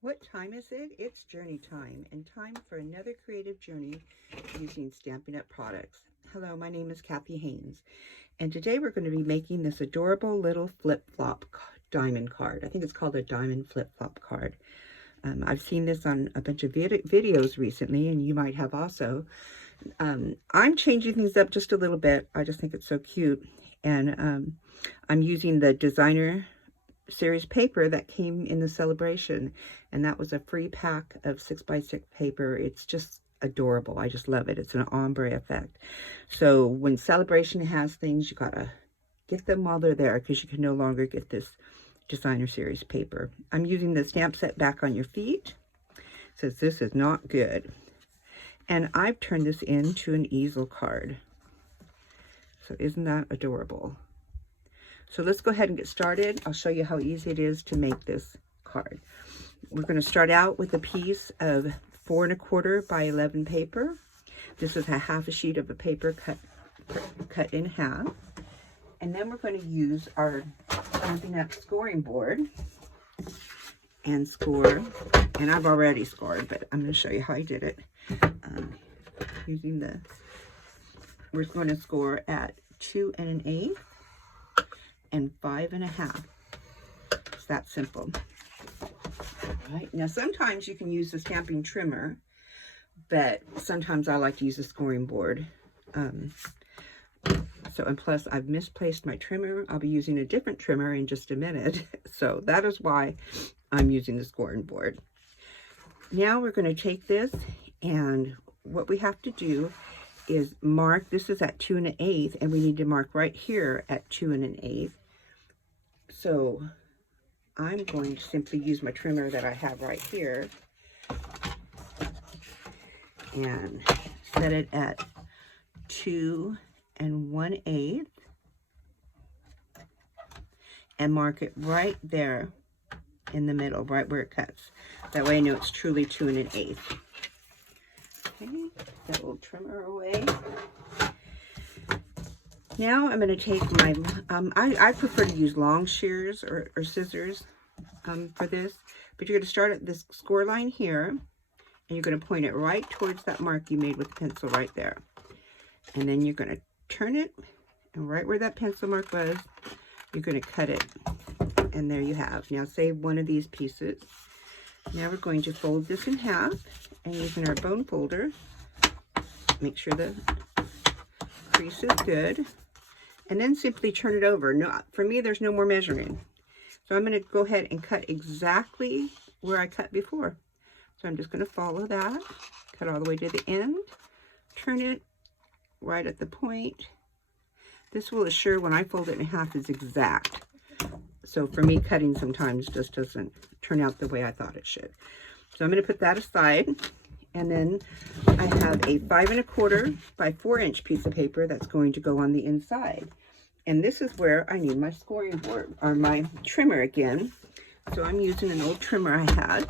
What time is it? It's journey time, and time for another creative journey using Stampin' Up! Products. Hello, my name is Kathy Haynes, and today we're going to be making this adorable little flip-flop diamond card. I think it's called a diamond flip-flop card. I've seen this on a bunch of videos recently, and you might have also. I'm changing things up just a little bit. I just think it's so cute, and I'm using the designer series paper that came in the celebration, and that was a free pack of 6x6 paper. It's just adorable. I just love it. It's an ombre effect. So when celebration has things, you gotta get them while they're there, because you can no longer get this designer series paper. I'm using the stamp set Back on Your Feet, since this is not good, and I've turned this into an easel card. So isn't that adorable? So let's go ahead and get started. I'll show you how easy it is to make this card. We're going to start out with a piece of 4 1/4 by 11 paper. This is a half a sheet of a paper cut in half. And then we're going to use our Stampin' Up! Scoring board and score. And I've already scored, but I'm going to show you how I did it. Using the, we're going to score at 2 1/8. and 5 1/2. It's that simple. All right, now sometimes you can use the stamping trimmer, but sometimes I like to use a scoring board. And plus I've misplaced my trimmer. I'll be using a different trimmer in just a minute. So that is why I'm using the scoring board. Now we're going to take this, and what we have to do is mark. This is at 2 1/8, and we need to mark right here at 2 1/8. So I'm going to simply use my trimmer that I have right here and set it at 2 1/8 and mark it right there in the middle, right where it cuts. That way I know it's truly 2 1/8. Okay, that little trimmer away. Now I'm going to take my, I prefer to use long shears or scissors for this, but you're going to start at this score line here, and you're going to point it right towards that mark you made with the pencil right there. And then you're going to turn it, and right where that pencil mark was, you're going to cut it. And there you have. Now save one of these pieces. Now we're going to fold this in half, and using our bone folder, make sure the crease is good. And then simply turn it over. No, for me, there's no more measuring. So I'm going to go ahead and cut exactly where I cut before. So I'm just going to follow that, cut all the way to the end, turn it right at the point. This will assure when I fold it in half is exact. So for me, cutting sometimes just doesn't turn out the way I thought it should. So I'm going to put that aside. And then I have a 5 1/4 by 4 inch piece of paper that's going to go on the inside. And this is where I need my scoring board, or my trimmer again. So I'm using an old trimmer I had.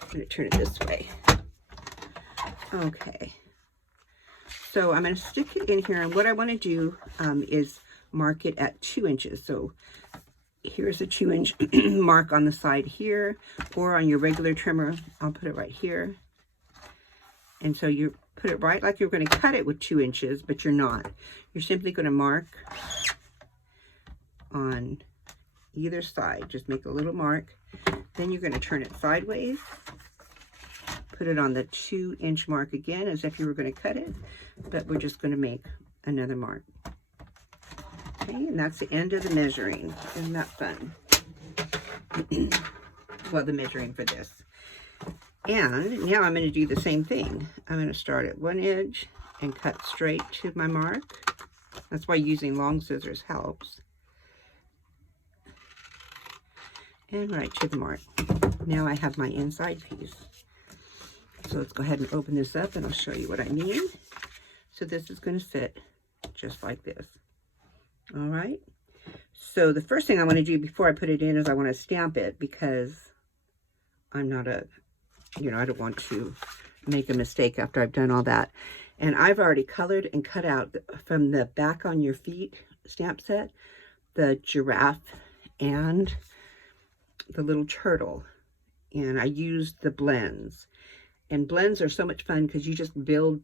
I'm going to turn it this way. Okay. So I'm going to stick it in here, and what I want to do is mark it at 2 inches. So here's a 2 inch mark on the side here, or on your regular trimmer, I'll put it right here. And so you put it right like you're going to cut it with 2 inches, but you're not. You're simply going to mark on either side. Just make a little mark. Then you're going to turn it sideways. Put it on the 2 inch mark again, as if you were going to cut it, but we're just going to make another mark. Okay, and that's the end of the measuring. Isn't that fun? Well, the measuring for this. And now I'm going to do the same thing. I'm going to start at one edge and cut straight to my mark. That's why using long scissors helps. And right to the mark. Now I have my inside piece. So let's go ahead and open this up, and I'll show you what I mean. So this is going to sit just like this. All right. So the first thing I want to do before I put it in is I want to stamp it, because I'm not a, I don't want to make a mistake after I've done all that. And I've already colored and cut out from the Back on Your Feet stamp set, the giraffe and the little turtle and I used the blends. And blends are so much fun because you just build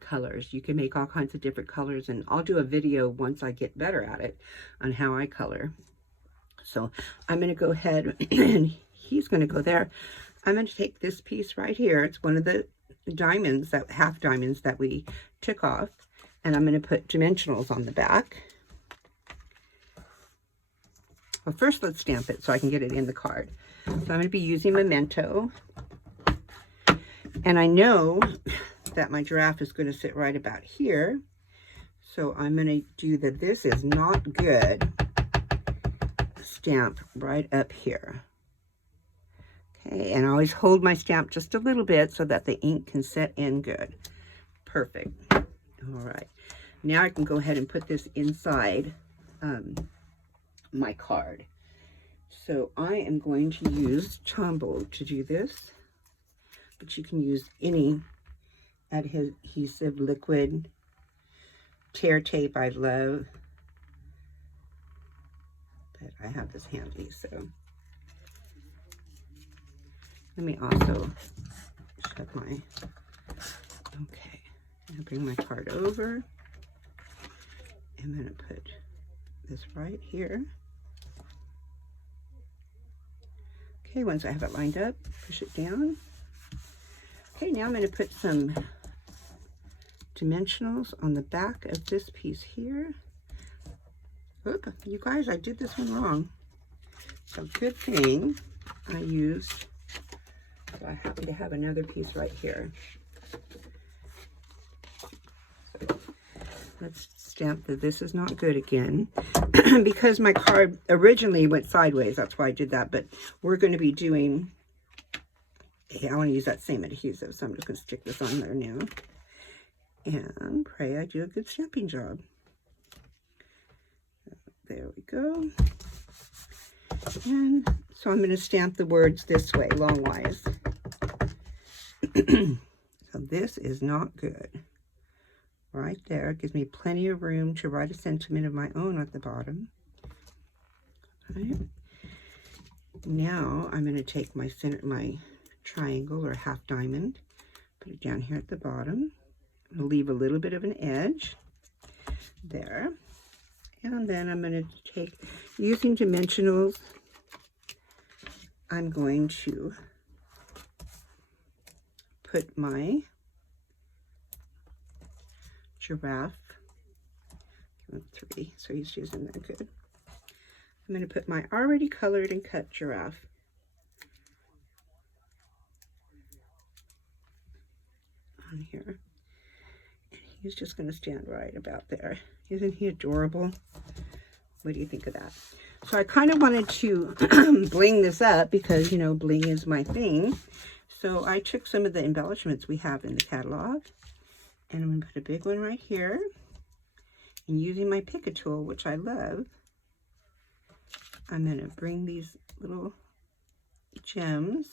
colors. You can make all kinds of different colors, and I'll do a video once I get better at it on how I color. So I'm going to go ahead, and he's going to go there. I'm going to take this piece right here. It's one of the diamonds, that half diamonds that we took off, and I'm going to put dimensionals on the back. Well, first let's stamp it so I can get it in the card. So I'm going to be using Memento. And I know that my giraffe is going to sit right about here. So I'm going to do the "this is not good" stamp right up here. Okay, and I always hold my stamp just a little bit so that the ink can set in good. Perfect. All right. Now I can go ahead and put this inside my card. So I am going to use Tombow to do this, but you can use any adhesive liquid. Tear tape I love, but I have this handy, so let me also shut my, okay, I'm gonna bring my card over. I'm gonna put this right here. Okay, once I have it lined up, push it down. Okay, now I'm going to put some dimensionals on the back of this piece here. Oop, you guys, I did this one wrong. So good thing I used, so I happen to have another piece right here. So let's stamp the "this is not good" again. Because my card originally went sideways, that's why I did that, but we're going to be doing, I want to use that same adhesive, so I'm just going to stick this on there now. And pray I do a good stamping job. There we go. And so I'm going to stamp the words this way, longwise. So "this is not good." Right there. It gives me plenty of room to write a sentiment of my own at the bottom. All right. Now I'm going to take my triangle or half diamond, put it down here at the bottom. I'm going to leave a little bit of an edge there. And then I'm going to take, using dimensionals, I'm going to put my giraffe, 3, so he's using that good. I'm going to put my already colored and cut giraffe on here. And he's just going to stand right about there. Isn't he adorable? What do you think of that? So I kind of wanted to bling this up because, you know, bling is my thing. So I took some of the embellishments we have in the catalog, and I'm going to put a big one right here. And using my Pick a tool, which I love, I'm going to bring these little gems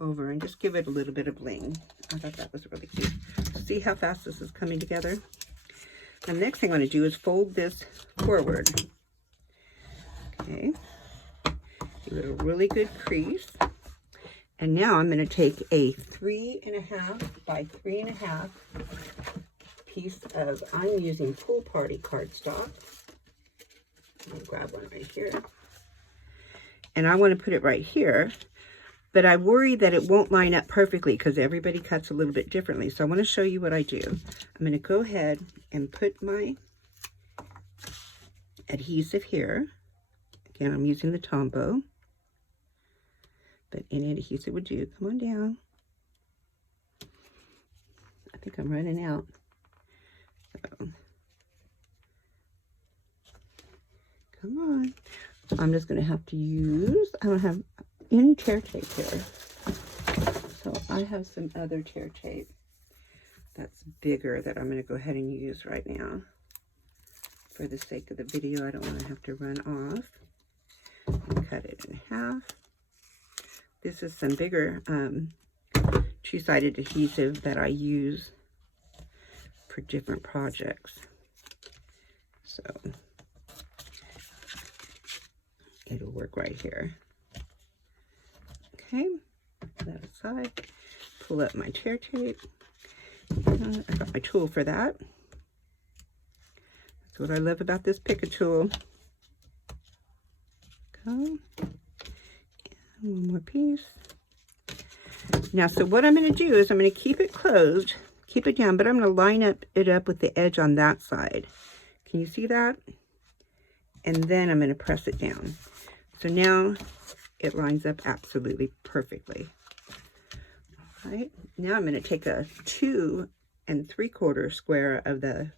over and just give it a little bit of bling. I thought that was really cute. See how fast this is coming together? And the next thing I'm going to do is fold this forward. Okay. Give it a really good crease. And now I'm going to take a 3.5 by 3.5 piece of, I'm using Pool Party cardstock. I'll grab one right here. And I want to put it right here, but I worry that it won't line up perfectly because everybody cuts a little bit differently. So I want to show you what I do. I'm going to go ahead and put my adhesive here. Again, I'm using the Tombow, but any adhesive would do. Come on down. I think I'm running out. So, come on. I'm just going to have to use, I don't have any tear tape here. So I have some other tear tape that's bigger that I'm going to go ahead and use right now. For the sake of the video, I don't want to have to run off. Cut it in half. This is some bigger two-sided adhesive that I use for different projects. So it'll work right here. Okay, put that aside. Pull up my tear tape. I got my tool for that. That's what I love about this picker tool. Okay. And one more piece. Now, so what I'm going to do is I'm going to keep it closed, keep it down, but I'm going to line it up with the edge on that side. Can you see that? And then I'm going to press it down. So now it lines up absolutely perfectly. All right. Now I'm going to take a 2 3/4 square of the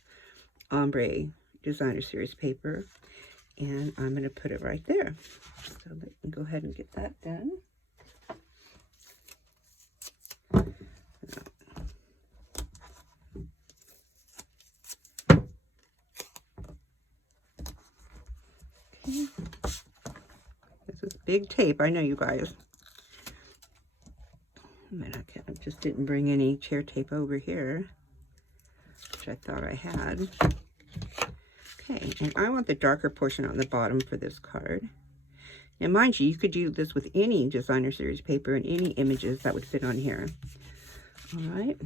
ombre designer series paper, and I'm going to put it right there. So let me go ahead and get that done. Okay. This is big tape, I know, you guys. I just didn't bring any tear tape over here, which I thought I had. Okay, and I want the darker portion on the bottom for this card. Now, mind you, you could do this with any designer series paper and any images that would fit on here. All right,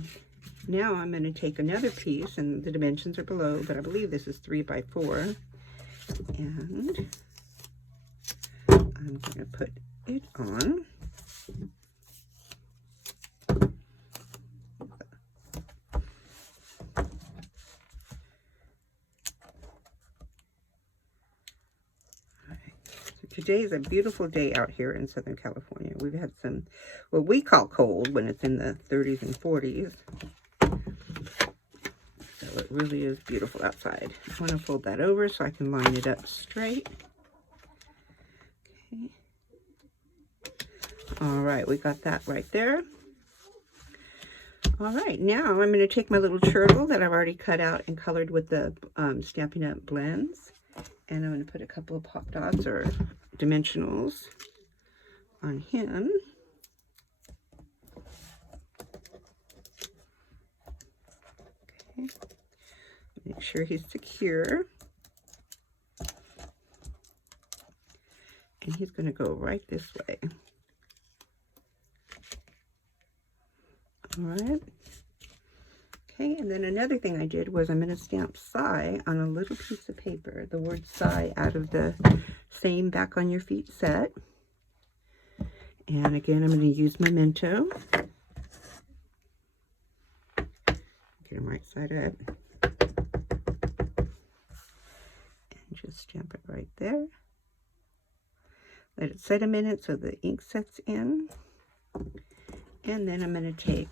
now I'm going to take another piece, and the dimensions are below, but I believe this is 3 by 4, and I'm going to put it on. Today is a beautiful day out here in Southern California. We've had some, what we call cold when it's in the 30s and 40s. So it really is beautiful outside. I want to fold that over so I can line it up straight. Okay. All right, we got that right there. All right, now I'm going to take my little turtle that I've already cut out and colored with the Stampin' Up blends. And I'm going to put a couple of pop dots or dimensionals on him. Okay. Make sure he's secure. And he's going to go right this way. All right. Okay, and then another thing I did was I'm going to stamp Sigh on a little piece of paper, the word Sigh out of the same Back on Your Feet set. And again, I'm going to use Memento. Get them right side up. And just stamp it right there. Let it set a minute so the ink sets in. And then I'm going to take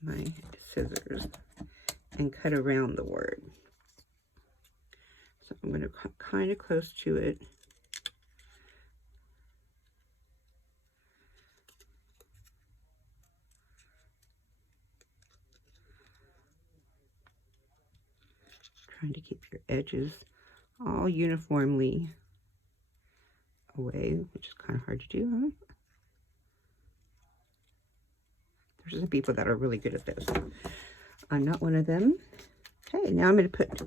my scissors and cut around the word. So I'm going to cut kind of close to it. Trying to keep your edges all uniformly away, which is kind of hard to do, huh? There's some people that are really good at this. I'm not one of them. Okay, now I'm going to put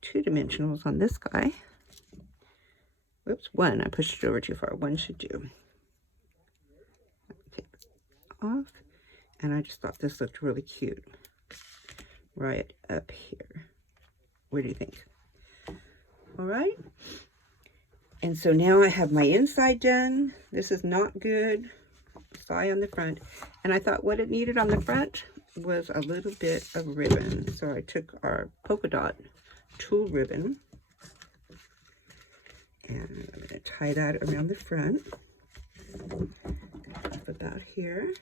2 dimensionals on this guy. Whoops, 1. I pushed it over too far. 1 should do. Take it off. And I just thought this looked really cute. Right up here. What do you think? All right. And so now I have my inside done. This is not good. Sigh on the front, and I thought what it needed on the front was a little bit of ribbon, so I took our polka dot tulle ribbon and I'm going to tie that around the front up about here.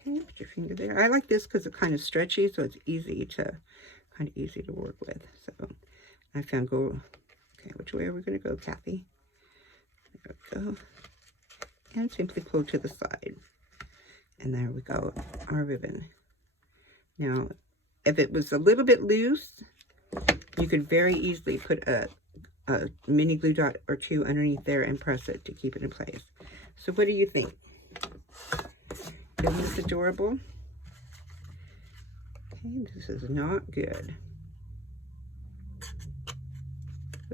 Okay, put your finger there. I like this because it's kind of stretchy, so it's easy to work with. So I found go. Okay, which way are we going to go, Kathy? There we go. And simply pull to the side. And there we go, our ribbon. Now, if it was a little bit loose, you could very easily put a mini glue dot or 2 underneath there and press it to keep it in place. So what do you think? Isn't this adorable? Okay, this is not good.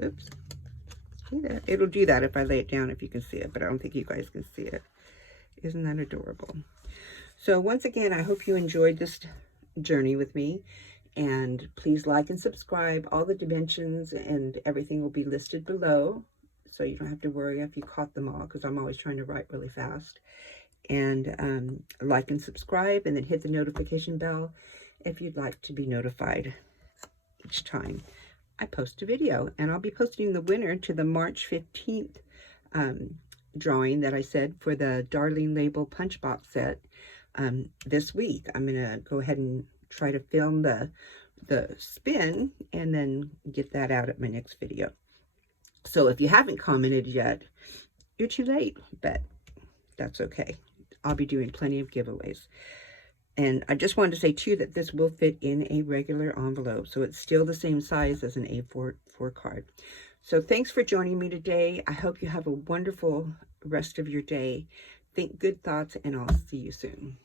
Oops. See that? It'll do that if I lay it down, if you can see it, but I don't think you guys can see it. Isn't that adorable? So once again, I hope you enjoyed this journey with me, and please like and subscribe. All the dimensions and everything will be listed below, so you don't have to worry if you caught them all, because I'm always trying to write really fast. And like and subscribe, and then hit the notification bell if you'd like to be notified each time I post a video. And I'll be posting the winner to the March 15th drawing that I said for the Darling Label Punch Box set this week. I'm gonna go ahead and try to film the spin and then get that out at my next video. So if you haven't commented yet, you're too late, but that's okay. I'll be doing plenty of giveaways. And I just wanted to say too that this will fit in a regular envelope, so it's still the same size as an A4 card. So thanks for joining me today. I hope you have a wonderful rest of your day. Think good thoughts, and I'll see you soon.